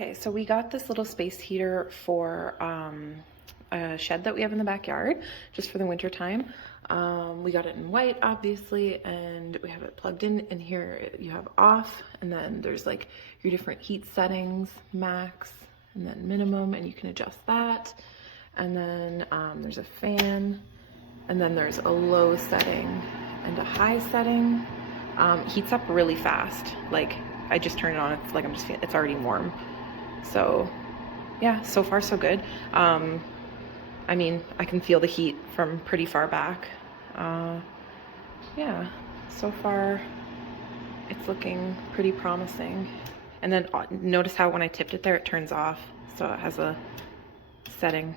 Okay, so we got this little space heater for a shed that we have in the backyard, just for the winter time. We got it in white, obviously, and we have it plugged in. And here you have off, and then there's like your different heat settings, max, and then minimum, and you can adjust that. And then there's a fan, and then there's a low setting and a high setting. Heats up really fast. Like, I just turned it on, it's like it's already warm. So yeah, so far so good. I mean, I can feel the heat from pretty far back. Yeah, so far it's looking pretty promising. And then notice how when I tipped it there, it turns off. So it has a setting